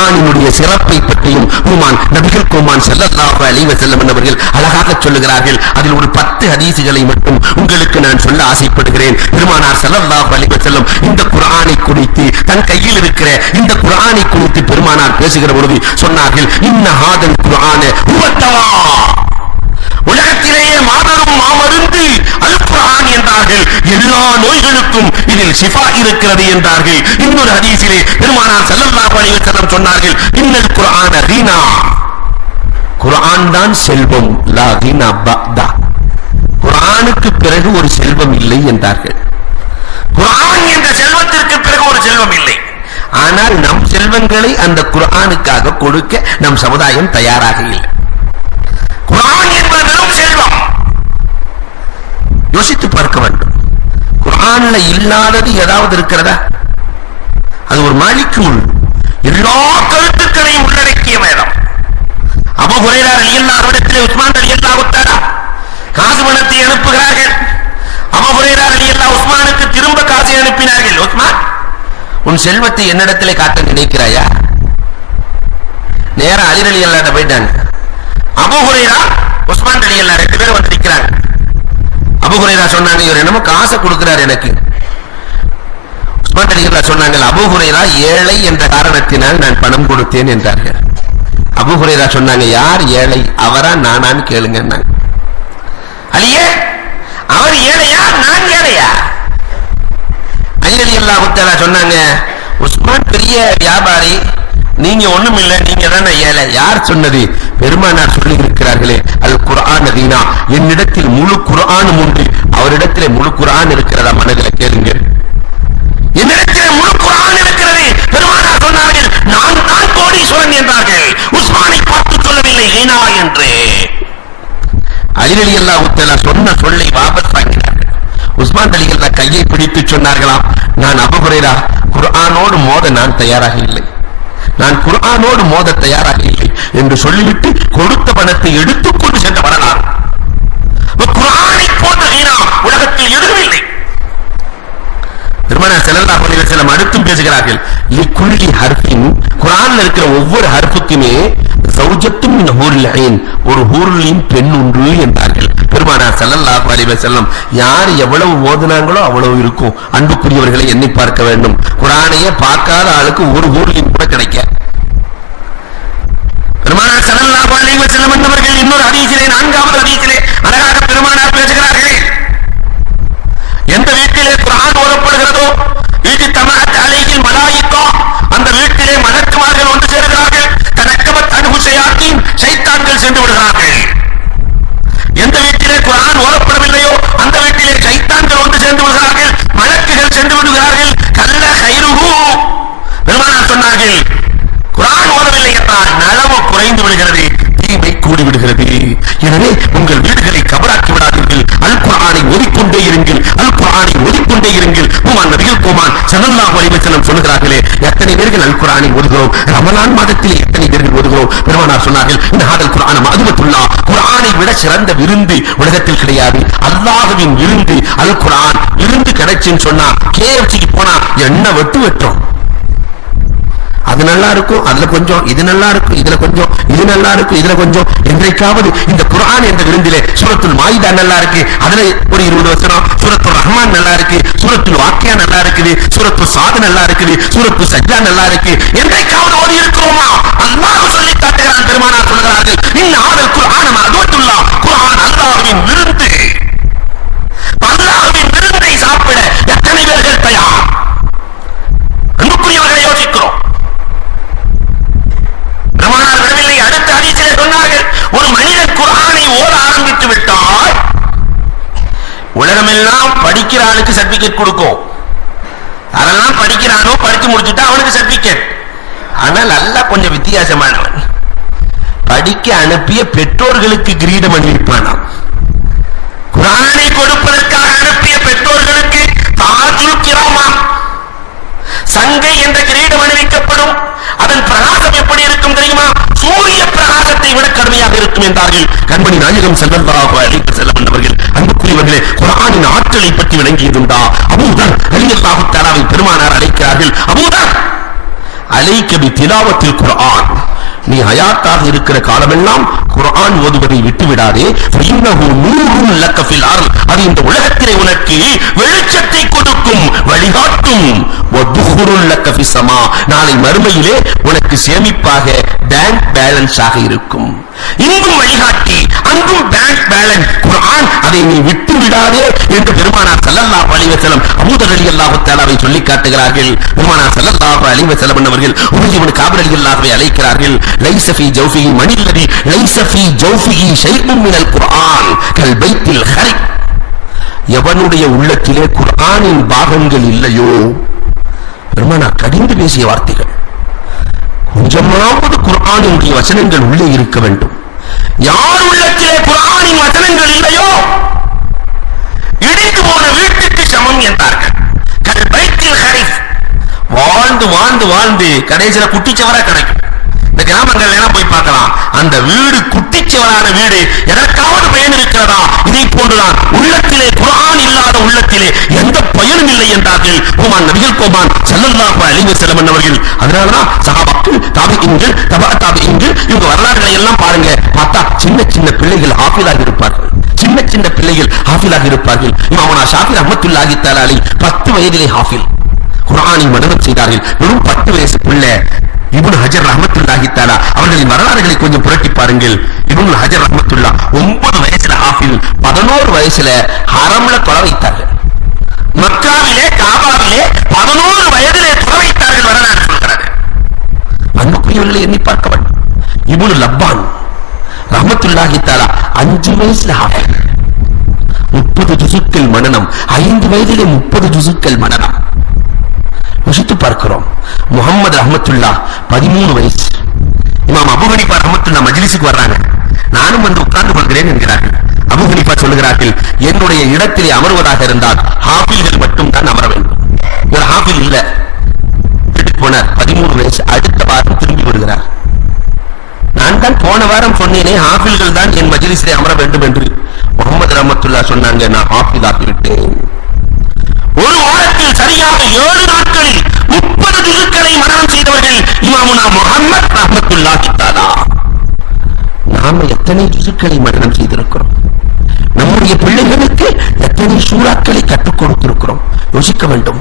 குர்ஆனினுடைய சிறப்பை பற்றியும் ஹுமான் நபிகள் குமான் ஸல்லல்லாஹு அலைஹி வஸல்லம் என்பவர்கள் அழகாக சொல்லுகிறார்கள். அதில் ஒரு பத்து ஹதீசுகளை மட்டும் உங்களுக்கு நான் சொல்ல ஆசைப்படுகிறேன். பெருமானார் ஸல்லல்லாஹு அலைஹி செல்லும் இந்த குர்ஆனை குறித்து தன் கையில் இருக்கிற இந்த குர்ஆனை குறித்து பெருமானார் பேசுகிற பொழுது சொன்னார்கள் இன்ன ஹாதன் குர்ஆன ஹுவத்தவா உலகத்திலேயே மாபெரும் மாமருந்து அல்குரான் என்றார்கள். எல்லா நோய்களுக்கும் இதில் ஷிஃபா இருக்கிறது என்றார்கள். இன்னொரு ஹதீஸிலே பெருமானார் ஸல்லல்லாஹு அலைஹி வஸல்லம் சொன்னார்கள் இன்னல் குர்ஆன ரீனா. குர்ஆன் தான் செல்வம் லா ரீனா பக்தா குர்ஆனுக்கு பிறகு ஒரு செல்வம் இல்லை என்றார்கள். குர்ஆன் என்ற செல்வத்திற்கு பிறகு ஒரு செல்வம் இல்லை. ஆனால் நம் செல்வங்களை அந்த குர்ஆனுக்காக கொடுக்க நம் சமுதாயம் தயாராக இல்லை. குர்ஆன் யோசித்து பார்க்க வேண்டும். குரான்ல இல்லாதது ஏதாவது இருக்கிறதா? அது ஒரு மாலிக்கூல் எல்லா கருத்துக்களையும் உள்ளடக்கிய வேதம். அபு ஹுரைரா ரலியல்லாஹு இடத்திலே உஸ்மான் அலியல்லா தஆலா காசு பணத்தை அனுப்புகிறார்கள். அபு அலியல்லா உஸ்மானுக்கு திரும்ப காசை அனுப்பினார்கள். உஸ்மான் உன் செல்வத்தை என்னிடத்திலே காட்ட நினைக்கிறாயா? நேரா அலிரலி அல்லாட்ட போயிட்டாங்க. அபு ஹுரைரா உஸ்மான் ரலியல்லாஹு ரெண்டு பேரும் வந்திருக்கிறாங்க. நிக்கிறாங்க சொன்னாங்க இவர் என்னமோ காசை கொடுக்கிறார் எனக்கு. உஸ்மான் ரலியல்லாஹு சொன்னாங்க அபு ஏழை என்ற காரணத்தினால் நான் பணம் கொடுத்தேன் என்றார்கள். அபு சொன்னாங்க யார் ஏழை? அவரா நானான்னு கேளுங்க அலியே அவர் ஏழையா? நான் ஏழையா? அலி அல்லாஹு தஆலா சொன்னாங்க உஸ்மான் பெரிய வியாபாரி நீங்க ஒண்ணும் இல்ல நீங்க தானே ஏழை. யார் சொன்னது? பெருமானார் சொல்லி இருக்கிறார்களே அல் குரான் அதீனா என்னிடத்தில் முழு குரானும் உண்டு. அவரிடத்திலே முழு குரான் இருக்கிறதா? மனதில் கேளுங்க என்னிடத்திலே முழு குரான் இருக்கிறது. பெருமானார் சொன்னார்கள் நான் தான் கோடீஸ்வரன் என்றார்கள். உஸ்மானை பார்த்து சொல்லவில்லை ஹீனா என்று. அலிரலி உத்தலா சொன்ன சொல்லை வாபஸ் வாங்கினார்கள். உஸ்மான் அலிகல்லா கையை பிடித்து சொன்னார்களாம் நான் அபுகுரேரா குர்ஆனோடு மோத நான் தயாராக இல்லை. நான் குரானோடு மோத தயாராக இல்லை என்று சொல்லிவிட்டு கொடுத்த பணத்தை எடுத்துக்கொண்டு சென்ற வரலாறு குரானை போன்ற உலகத்தில் எதுவும் இல்லை. பெருமானார் ஸல்லல்லாஹு அலைஹி அடுத்தும் பேசுகிறார்கள் லிக்குல்லி ஹர்ஃபின். குர்ஆன்ல இருக்கிற ஒவ்வொரு ஹர்ஃபுக்குமே சௌஜத்தும் மின் ஹூரில் ஒரு ஹூருலின் பெண் உண்டு என்றார்கள். பெருமானார் ஸல்லல்லாஹு அலைஹி செல்லம் யார் எவ்வளவு ஓதுனாங்களோ அவ்வளவு இருக்கும். அன்புக்குரியவர்களை எண்ணி பார்க்க வேண்டும். குரானையே பார்க்காத ஆளுக்கு ஒரு ஹூருலின் கூட கிடைக்க. பெருமானார் ஸல்லல்லாஹு அலைஹி செல்லம் என்பவர்கள் இன்னொரு ஹதீஸிலே நான்காவது ஹதீஸிலே அழகாக பெருமானார் பேசுகிறார்கள். எந்த வீட்டிலே குரான் ஓதப்படுகிறதோ வீட்டு தமாத் அலையில் மலாயிக்கோ அந்த வீட்டிலே மலக்குமார்கள் சென்று விடுகிறார்கள். எந்த வீட்டிலே குரான் ஓரப்படவில்லையோ அந்த வீட்டிலே சைத்தான்கள் ஒன்று சேர்ந்து விடுகிறார்கள் மலக்குகள் சென்று விடுகிறார்கள் கல்ல கைருகு பெருமானார் சொன்னார்கள் குரான் ஓதவில்லை என்றால் நலவு குறைந்து விடுகிறது தீமை கூடி விடுகிறது எனவே உங்கள் வீடுகளை கபராக்கி விடாதீர்கள் அல் குரானை ஓதிக்கொண்டே இருங்கள் அல் குரானை ஓதிக்கொண்டே இருங்கள் உமான் நபிகள் கோமான் ஸல்லல்லாஹு அலைஹி எத்தனை பேர்கள் அல் குரானை ஓதுகிறோம்? ரமலான் மாதத்தில் எத்தனை பேர்கள் ஓதுகிறோம்? பெருமானார் சொன்னார்கள் இந்த ஹாதல் குரான மதுவத்துல்லா குரானை விட சிறந்த விருந்து உலகத்தில் கிடையாது. அல்லாஹுவின் விருந்து அல் குரான் விருந்து கிடைச்சுன்னு சொன்னா கேஎஃப்சிக்கு போனா என்ன வெட்டு வெட்டும் அது நல்லா இருக்கும் அதுல கொஞ்சம் இது நல்லா இருக்கும் இதுல கொஞ்சம் இது நல்லா இருக்கும் இதுல கொஞ்சம். என்றைக்காவது இந்த குரான் என்ற விருந்திலே சூரத்துல் மாயிதா நல்லா இருக்கு அதுல ஒரு இருபது வசனம் சூரத்துல் ரஹ்மான் நல்லா இருக்கு சூரத்துல் வாக்கியா நல்லா இருக்குது சூரத்து சாது நல்லா இருக்குது சூரத்து சஜ்ஜா நல்லா இருக்கு என்றைக்காவது ஓடி இருக்கிறோமா? அல்லாஹ் சொல்லி காட்டுகிறான் பெருமானார் சொல்கிறார்கள் இந்த ஆடல் குர்ஆன மதுவத்துல்லா குர்ஆன் அல்லாஹ்வின் விருந்து அல்லாஹ்வின் விருந்தை சாப்பிட எத்தனை பேர்கள் தயார் அன்புக்குரியவர்களை யோசிக்கிறோம் பெருமானார் விடவில்லை அடுத்த ஹதீஸிலே சொன்னார்கள் ஒரு மனிதன் குர்ஆனை ஓத ஆரம்பித்து விட்டால் உலகமெல்லாம் படிக்கிற ஆளுக்கு சர்டிபிகேட் கொடுக்கும். அதெல்லாம் படிக்கிறானோ படிச்சு முடிச்சுட்டா அவனுக்கு சர்டிபிகேட் ஆனால் நல்லா கொஞ்சம் வித்தியாசமானவன். படிக்க அனுப்பிய பெற்றோர்களுக்கு கிரீடம் அணிவிப்பானாம். குரானை கொடுப்பதற்காக அனுப்பிய பெற்றோர்களுக்கு தாஜுல் கிராமாம். சங்கை என்ற கிரீடம் அணிவிக்கப்படும். அதன் பிரகாசம் எப்படி இருக்கும் தெரியுமா? சூரிய பிரகாசத்தை விட கடுமையாக இருக்கும் என்றார்கள். கண்மணி நாயகம் செல்வந்தராக அழைத்து செல்ல வந்தவர்கள் அன்புக்குரியவர்களே குரானின் ஆற்றலை பற்றி விளங்கியதுண்டா? அபூதர் அலியல்லாஹு தஆலாவை பெருமானார் அழைக்கிறார்கள். அபூதர் அலைக்கபி திலாவத்தில் குரான் நீ ஹயாத்தாக இருக்கிற காலமெல்லாம் குரான் ஓதுவதை விட்டுவிடாதே. அது இந்த உலகத்திலே உனக்கு வெளிச்சத்தை கொடுக்கும் வழிகாட்டும். நாளை மறுமையிலே உனக்கு சேமிப்பாக பேங்க் பேலன்ஸாக இருக்கும். இன்பும் வழிகாட்டி அன்பும் பேங்க் பேலன்ஸ் குரான் அதை நீ விட்டு விடாதே என்று பெருமானார் செல்லல்லா அலைஹி வஸல்லம் அலி அல்லாஹு தஆலாவை சொல்லி காட்டுகிறார்கள். பெருமானார் ஸல்லல்லாஹு அலைஹி வஸல்லம் அவர்கள் உபய் இப்னு காப் ரலியல்லாஹுவை அழைக்கிறார்கள். லைசஃபி ஜௌஃபி ஜௌஃபிஹி லைசஃபி ஜௌஃபி ஷைபும் மினல் குரான் கல் பைத்தில் ஹரி. எவனுடைய உள்ளத்திலே குரானின் பாகங்கள் இல்லையோ? பெருமானார் கடிந்து பேசிய வார்த்தைகள். கொஞ்சமாவது குரானுடைய வசனங்கள் உள்ளே இருக்க வேண்டும். யார் உள்ளத்திலே குரானின் வசனங்கள் இல்லையோ? இடிந்து போன வீட்டுக்கு சமம் என்றார்கள். கல் பைத்தில் ஹரிஃப். வாழ்ந்து வாழ்ந்து வாழ்ந்து கடைசியில குட்டிச்சவரா கிடைக்கும். இந்த கிராமங்கள் எல்லாம் போய் பார்க்கலாம். அந்த வீடு குட்டிச்சவரான வீடு எதற்காவது பயன் இருக்கிறதா? இதை போன்றுதான் உள்ளத்திலே குரான் இல்லாத உள்ளத்திலே எந்த பயனும் இல்லை என்றார்கள். குமான் நபிகள் கோபான் ஸல்லல்லாஹு அலிங்க வஸல்லம் அவர்கள். அதனாலதான் சஹாபாக்கள் தாபிஈன்கள் தபா தாபிஈன்கள் இவங்க வரலாறுகளை எல்லாம் பாருங்க பார்த்தா சின்ன சின்ன பிள்ளைகள் ஆஃபிலாக இருப்பார்கள். சின்ன சின்ன பிள்ளைகள் ஹாஃபிலாக இருப்பார்கள். இமாமனா ஷாஃபி ரஹ்மத்துல்லாஹி தஆலா அலைஹி 10 வயதிலே ஹாஃபில் குர்ஆனை மனனம் செய்தார்கள். வெறும் 10 வயசு பிள்ளை. இபுன் ஹஜர் ரஹ்மத்துல்லாஹி தஆலா அவர்களின் வரலாறுகளை கொஞ்சம் புரட்டி பாருங்கள். இபுன் ஹஜர் ரஹமத்துல்லா ஒன்பது வயசுல ஹாஃபில் 11 வயசுல ஹரம்ல தொலை வைத்தார்கள். மக்காவிலே காபாவிலே 11 வயதிலே தொலை வைத்தார்கள் வரலாறு சொல்கிறது. அன்புக்குரியவர்களை எண்ணி பார்க்க வேண்டும். இப்னு லப்பான் ரஹ்மத்துல்லாஹி தஆலா அஞ்சு வயசுல ஹாஃபில். முப்பது ஜுசுக்கள் மனனம் ஐந்து வயதிலே முப்பது ஜுசுக்கள் மனநம். யோசித்து பார்க்கிறோம். முகமது அஹமத்துல்லா பதிமூணு வயசு. இமாம் அபு ஹனீஃபா ரஹமத்துல்லா மஜ்லிஸுக்கு வர்றாங்க. நானும் வந்து உட்கார்ந்து கொள்கிறேன் என்கிறார்கள். அபு ஹனீஃபா சொல்லுகிறார்கள் என்னுடைய இடத்திலே அமர்வதாக இருந்தால் ஹாபில்கள் மட்டும் தான் அமர வேண்டும். ஒரு ஹாபில் இல்ல. வீட்டுக்கு போனார். பதிமூணு வயசு. அடுத்த வாரம் திரும்பி வருகிறார். நான் தான் போன வாரம் சொன்னேனே ஹாபில்கள் தான் என் மஜ்லிஸிலே அமர வேண்டும் என்று. முகமது ரஹமத்துல்லா சொன்னாங்க நான் ஹாபில் ஆகிவிட்டேன் ஒரு வாரத்தில் சரியாக ஏழு நாட்களில் முப்பது திசுக்களை மரணம் செய்தவர்கள் இமாமுனா முகமது ரஹமத்துல்லாஹி தஆலா. நாம எத்தனை திசுக்களை மரணம் செய்திருக்கிறோம்? நம்முடைய பிள்ளைகளுக்கு எத்தனை சூறாக்களை கற்றுக் கொடுத்திருக்கிறோம்? யோசிக்க வேண்டும்.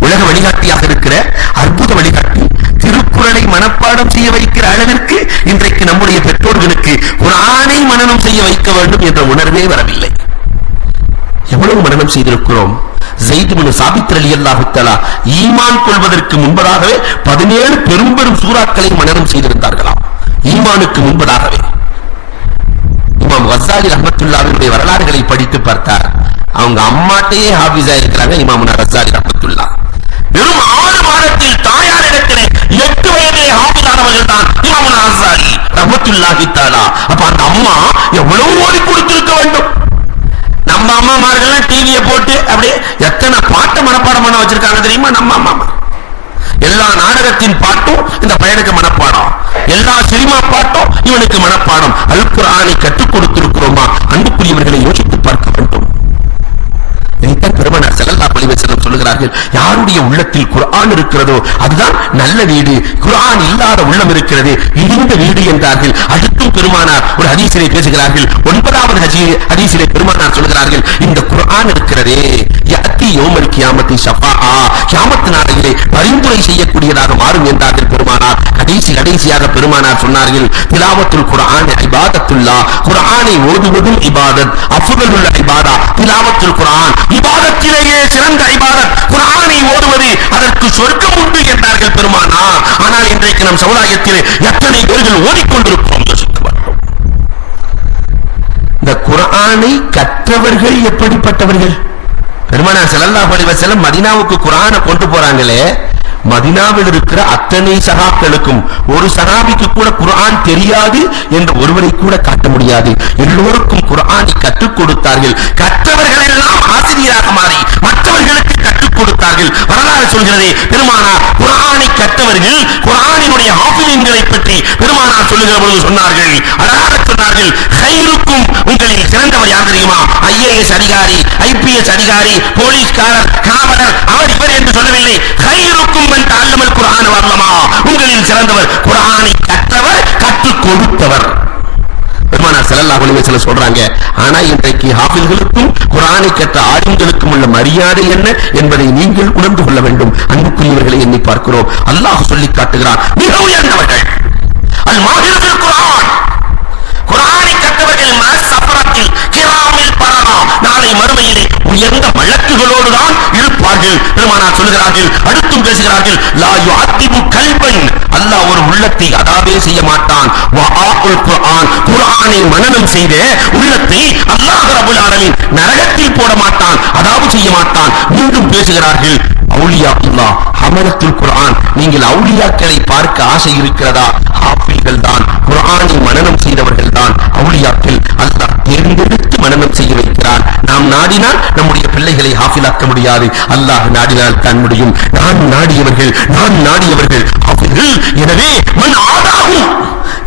உலக வழிகாட்டியாக இருக்கிற அற்புத வழிகாட்டி திருக்குறளை மனப்பாடம் செய்ய வைக்கிற அளவிற்கு இன்றைக்கு நம்முடைய பெற்றோர்களுக்கு குரானை மனனம் செய்ய வைக்க வேண்டும் என்ற உணர்வே வரவில்லை. எவ்வளவு மரணம் செய்திருக்கிறோம்? ஜெயித் அலி அல்லாஹுத்தலா ஈமான் கொள்வதற்கு முன்பதாகவே பதினேழு பெரும் பெரும் சூறாக்களை மனநம் செய்திருந்தார்களாம் ஈமானுக்கு முன்பதாகவே. இமாம் கசாலி ரஹமத்துல்லாவினுடைய வரலாறுகளை படித்து பார்த்தார். அவங்க அம்மாட்டையே ஹாபிஸா இருக்கிறாங்க இமாமுனா ரசாலி ரஹமத்துல்லா. வெறும் ஆறு மாதத்தில் தாயாரிடத்திலே எட்டு வயதே ஹாபிஸானவர்கள் தான் இமாமுனா ரசாலி ரஹமத்துல்லாஹி தாலா அப்ப அந்த அம்மா எவ்வளவு ஓடி கொடுத்திருக்க வேண்டும்? நம்ம அம்மாமார்கள் டிவியை போட்டு அப்படியே எத்தனை பாட்டை மனப்பாடம் பண்ண வச்சிருக்காங்க தெரியுமா? நம்ம அம்மா எல்லா நாடகத்தின் பாட்டும் இந்த பையனுக்கு மனப்பாடம். எல்லா சினிமா பாட்டும் இவனுக்கு மனப்பாடம். அல் கற்றுக் கொடுத்திருக்கிறோமா? அன்புக்குரியவர்களை யோசித்து பார்க்க வேண்டும் இதைத்தான் பெருமனார் ஸல்லல்லாஹு அலைஹி வஸல்லம் சொல்லுகிறார்கள் யாருடைய உள்ளத்தில் குரான் இருக்கிறதோ அதுதான் நல்ல வீடு. குரான் இல்லாத உள்ளம் இருக்கிறது. இடிந்த வீடு என்றார்கள். அடுத்தும் பெருமானார் ஒரு ஹதீசிலே பேசுகிறார்கள். ஒன்பதாவது ஹஜீ- ஹதீஸிலே பெருமானார் சொல்கிறார்கள் இந்த குரான் இருக்கிறதே யஅதி யௌமல் கியாமத்தி ஷஃபாஆ. கியாமத் நாளையிலே பரிந்துரை செய்யக்கூடியதாக மாறும் என்றார்கள் பெருமானார். கடைசி கடைசியாக பெருமானார் சொன்னார்கள் திலாவத்துல் குர்ஆன் இபாதத்துல்லா. குரானை ஓதுவதும் இபாதத். அஃபுதல் உள்ள இபாதா. திலாவத்துல் குரான் இபாதத்திலேயே சிறந்த இபாதத். குரானை ஓடுவது அதற்கு சொர்க்கம் உண்டு என்றார்கள் பெருமானா. ஆனால் இன்றைக்கு நம் சமுதாயத்தில் எத்தனை பேர்கள் ஓதிக்கொண்டிருக்கிறோம் இந்த குரானை கற்றவர்கள் எப்படிப்பட்டவர்கள்? பெருமானார் செல்லல்லா படிவ வஸல்லம் மதினாவுக்கு குரானை கொண்டு போறாங்களே. மதினாவில் இருக்கிற அத்தனை சகாக்களுக்கும் ஒரு சகாபிக்கு கூட குரான் தெரியாது என்று ஒருவரை கூட காட்ட முடியாது. எல்லோருக்கும் குரானை கற்றுக் கொடுத்தார்கள். கற்றவர்கள் எல்லாம் ஆசிரியராக மாறி மற்றவர்களுக்கு கற்றுக் கொடுத்தார்கள். வரலாறு சொல்கிறதே பெருமானார் குர்ஆனை கற்றவர்கள் குர்ஆனினுடைய ஆபிலியன்களை பற்றி பெருமானார் சொல்லுகிற பொழுது சொன்னார்கள். அழகாக சொன்னார்கள் "ஹைருக்கும் உங்களில் சிறந்தவர் யார் தெரியுமா? ஐஏஎஸ் அதிகாரி ஐபிஎஸ் அதிகாரி போலீஸ்காரர் காவலர் பெருமானார் ஸல்லல்லாஹு சொல்றாங்க. ஆனா இன்றைக்கு ஹாஃபில்களுக்கும் குரானை கற்ற ஆளுங்களுக்கும் உள்ள மரியாதை என்ன என்பதை நீங்கள் உணர்ந்து கொள்ள வேண்டும். அன்புக்குரியவர்களை எண்ணி பார்க்கிறோம். அல்லாஹ் சொல்லி காட்டுகிறான் மிக உயர்ந்தவர்கள். அல் மாஹிரத்துல் குர்ஆன். குர்ஆனை கற்றவர்கள் மசஃபரத்தில் கிராமில் பரமா நாளை மறுமையிலே உயர்ந்த வழக்குகளோடு தான் பெருமானார் சொல்லுகிறார்கள் அடுத்தும் பேசுகிறார்கள் லா யுஅத்திபு கல்பன். அல்லாஹ் ஒரு உள்ளத்தை அதாவே செய்ய மாட்டான். வஆஉல் குர்ஆன் குர்ஆனை மனனம் செய்த உள்ளத்தை அல்லாஹ் ரபுல் ஆலமீன் நரகத்தில் போட மாட்டான் அதாவது செய்ய மாட்டான். மீண்டும் பேசுகிறார்கள் அவுலியா அல்லா அமலத்தில் குரான் நீங்கள் அவுலியாக்களை பார்க்க ஆசை இருக்கிறதா? ஹாஃபில்கள் தான் குரானை மனனம் செய்தவர்கள் தான் அவுலியாக்கள். அல்லாஹ் தேர்ந்தெடுத்து மனநம் செய்ய வைக்கிறான் நாம் நாடினால் நம்முடைய பிள்ளைகளை ஹாஃபிலாக்க முடியாது. அல்லாஹ் நாடினால் தான் முடியும். நான் நாடியவர்கள் நான் நாடியவர்கள். எனவே மண் ஆடாகும்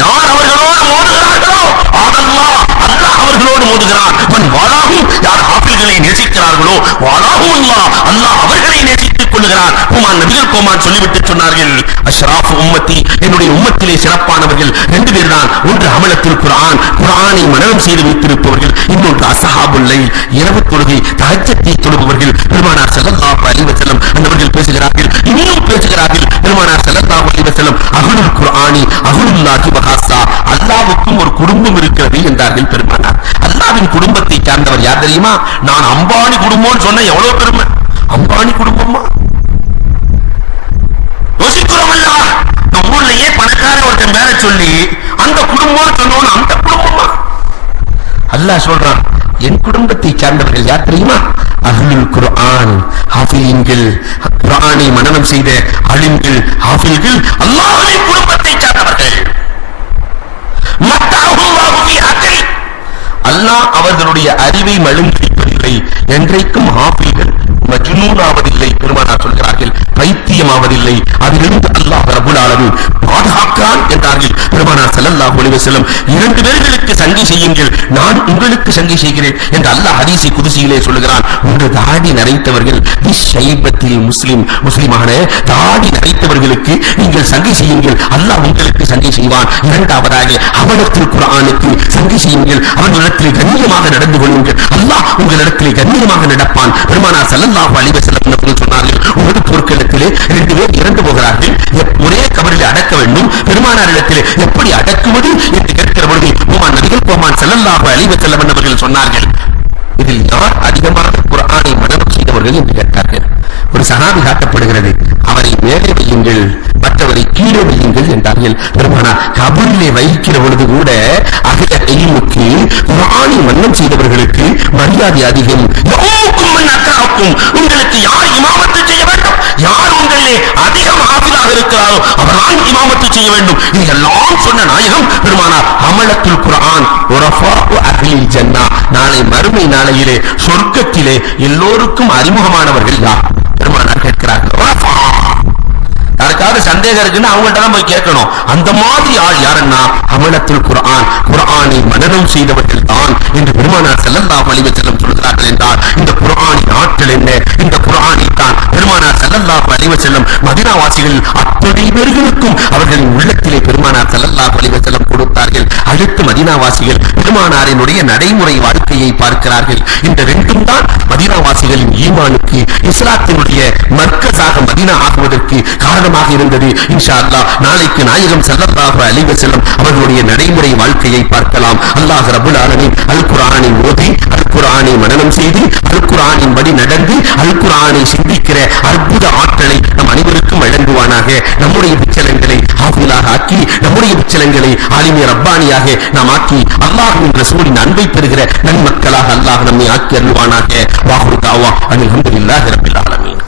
யார் அவர்களோடு அவர்களோடு மோதுகிறான் மன் வாழாகும் யார் ஆப்பிள்களை நேசிக்கிறார்களோ வாழாகும் அல்லா அல்லாஹ் அவர்களை நேசித்துக் கொள்ளுகிறான். குமான் நபிகள் கோமான் சொல்லிவிட்டு சொன்னார்கள் அஷ்ராஃப் உம்மத்தி என்னுடைய உம்மத்திலே சிறப்பானவர்கள் ரெண்டு பேர் தான் ஒன்று அமலத்தில் குர்ஆன் குரானை மனநம் செய்து வைத்திருப்பவர்கள் இன்னொன்று அசஹாபுல்லை இரவு தொழுகை தகச்சத்தை தொழுபவர்கள். பெருமானார் ஸல்லல்லாஹு அலைஹி அந்தவர்கள் பேசுகிறார்கள் இன்னும் பேசுகிறார்கள். பெருமானார் ஸல்லல்லாஹு அலைஹி அகுலுல் குரானி அகுலுல்லாஹி அஹ்லுல்லாஹி அல்லாவுக்கும் ஒரு குடும்பம் இருக்கிறது என்றார்கள் பெருமானார். அல்லாஹ்வின் குடும்பத்தை சார்ந்தவர் யார் தெரியுமா? நான் அம்பானி குடும்பம்னு சொன்ன எவ்வளவு பெருமை? அம்பானி குடும்பமா யோசிக்கிறோமல்ல நம்ம ஊர்லயே பணக்கார ஒருத்தன் பேர சொல்லி அந்த குடும்பம் சொன்னோம் அந்த குடும்பமா அல்லாஹ் சொல்றான் என் குடும்பத்தை சார்ந்தவர்கள் யார் தெரியுமா? அஹ்லுல் குர்ஆன் ஹாஃபிலின்கள் குர்ஆனை மனனம் செய்த அலிம்கள் ஹாஃபில்கள் அல்லாஹ்வின் குடும்பத்தை சார்ந்தவர்கள். அல்லாஹ் அவர்களுடைய அறிவை மழுங்கடிப்பதில்லை. என்றைக்கும் ஆபீகள் ஆவதில்லை பெருமானார் சொல்கிறார்கள். பைத்தியமாவதில்லை. அதிலிருந்து அல்லாஹ் ரபுல் ஆலமீன் பாதுகாக்கிறான் என்றார்கள். பெருமானார் ஸல்லல்லாஹு அலைஹி செல்லும் இரண்டு பேர்களுக்கு சங்கி செய்யுங்கள் நான் உங்களுக்கு சங்கி செய்கிறேன் என்று அல்லாஹ் ஹதீஸை குதிசியிலே சொல்லுகிறான். ஒன்று தாடி நரைத்தவர்கள் ஷைபத்தில் முஸ்லிம் முஸ்லிமான தாடி நரைத்தவர்களுக்கு நீங்கள் சங்கி செய்யுங்கள் அல்லாஹ் உங்களுக்கு சங்கி செய்வான். இரண்டாவதாக அவனத்தில் குர்ஆனுக்கு சங்கி செய்யுங்கள் அவர்களிடத்தில் கண்ணியமாக நடந்து கொள்ளுங்கள். அல்லாஹ் உங்களிடத்தில் கண்ணியமாக நடப்பான். பெருமானார் ஸல்லல்லாஹு அலைஹி வஸல்லம் அவர்கள் சொன்னார்கள் ஒரு இடத்திலே இரண்டு பேர் இறந்து போகிறார்கள். ஒரே கபரில் அடக்க வேண்டும். பெருமானார் இடத்திலே எப்படி அடக்குவது என்று கேட்கிற பொழுது உமான் நபிகள் கோமான் செல்லல்லாக அழிவு செல்லவன் அவர்கள் சொன்னார்கள். இதில் யார் அதிகமாக குரானை மனனம் செய்தவர்கள் என்று கேட்டார்கள். ஒரு சஹாபி காட்டப்படுகிறது. அவரை மேலே வையுங்கள் மற்றவரை கீழே வையுங்கள் என்றார்கள். பெருமானா கபரிலே வைக்கிற பொழுது கூட அகில எல்முக்கு குரானை மன்னம் செய்தவர்களுக்கு மரியாதை அதிகம். உங்களுக்கு யார் இமாமத் யார் உங்களிலே அதிகம் ஆபிதாக இருக்கிறாரோ அவர்தான் இமாமத்து செய்ய வேண்டும். இதெல்லாம் சொன்ன நாயகம் பெருமானார் அமலத்துல் குர்ஆன் உரஃபாஉ ஜன்னா. நாளை மறுமை நாளையிலே சொர்க்கத்திலே எல்லோருக்கும் அறிமுகமானவர்கள் யார்? பெருமானார் கேட்கிறார்கள் யாருக்காவது சந்தேகம் இருக்குன்னு அவங்கள்ட்ட தான் போய் கேட்கணும். அந்த மாதிரி ஆள் யாருன்னா? அமலத்தில் குரான் குரானை மனநம் செய்தவர்கள் தான் என்று பெருமானார் ஸல்லல்லாஹு அலைஹி செல்லம் சொல்கிறார்கள் என்றால் இந்த குர்ஆனின் ஆற்றல் என்ன? இந்த குரானை தான் பெருமானார் ஸல்லல்லாஹு அலைஹி வஸல்லம் மதினாவாசிகள் அத்தனை பேர்களுக்கும் அவர்களின் உள்ளத்திலே பெருமானார் ஸல்லல்லாஹு அலைஹி செல்லம் கொடுத்தார்கள். அடுத்து மதினாவாசிகள் பெருமானாரினுடைய நடைமுறை வாழ்க்கையை பார்க்கிறார்கள். இந்த ரெண்டும் தான் மதினாவாசிகளின் ஈமானுக்கு இஸ்லாத்தினுடைய மர்க்கசாக மதினா ஆகுவதற்கு காரணம் காரணமாக இருந்தது. இன்ஷா அல்லாஹ் நாளைக்கு நாயகம் செல்லத்தாக அலைஹி வஸல்லம் அவர்களுடைய நடைமுறை வாழ்க்கையை பார்க்கலாம். அல்லாஹ் ரபுல் ஆலமின் அல் குரானை ஓதி அல் குரானை மனநம் செய்து அல் குரானின் படி நடந்து அல் குரானை சிந்திக்கிற அற்புத ஆற்றலை நம் அனைவருக்கும் வழங்குவானாக. நம்முடைய விச்சலங்களை ஹாஃபிலாக ஆக்கி நம்முடைய விச்சலங்களை ஆலிமிய ரப்பானியாக நாம் ஆக்கி அல்லாஹின் ரசூலின் அன்பை பெறுகிற நன்மக்களாக அல்லாஹ் நம்மை ஆக்கி அருள்வானாக. வாஹு தாவா. அனில் ஹம்துலில்லாஹி ரபில் ஆலமீன்.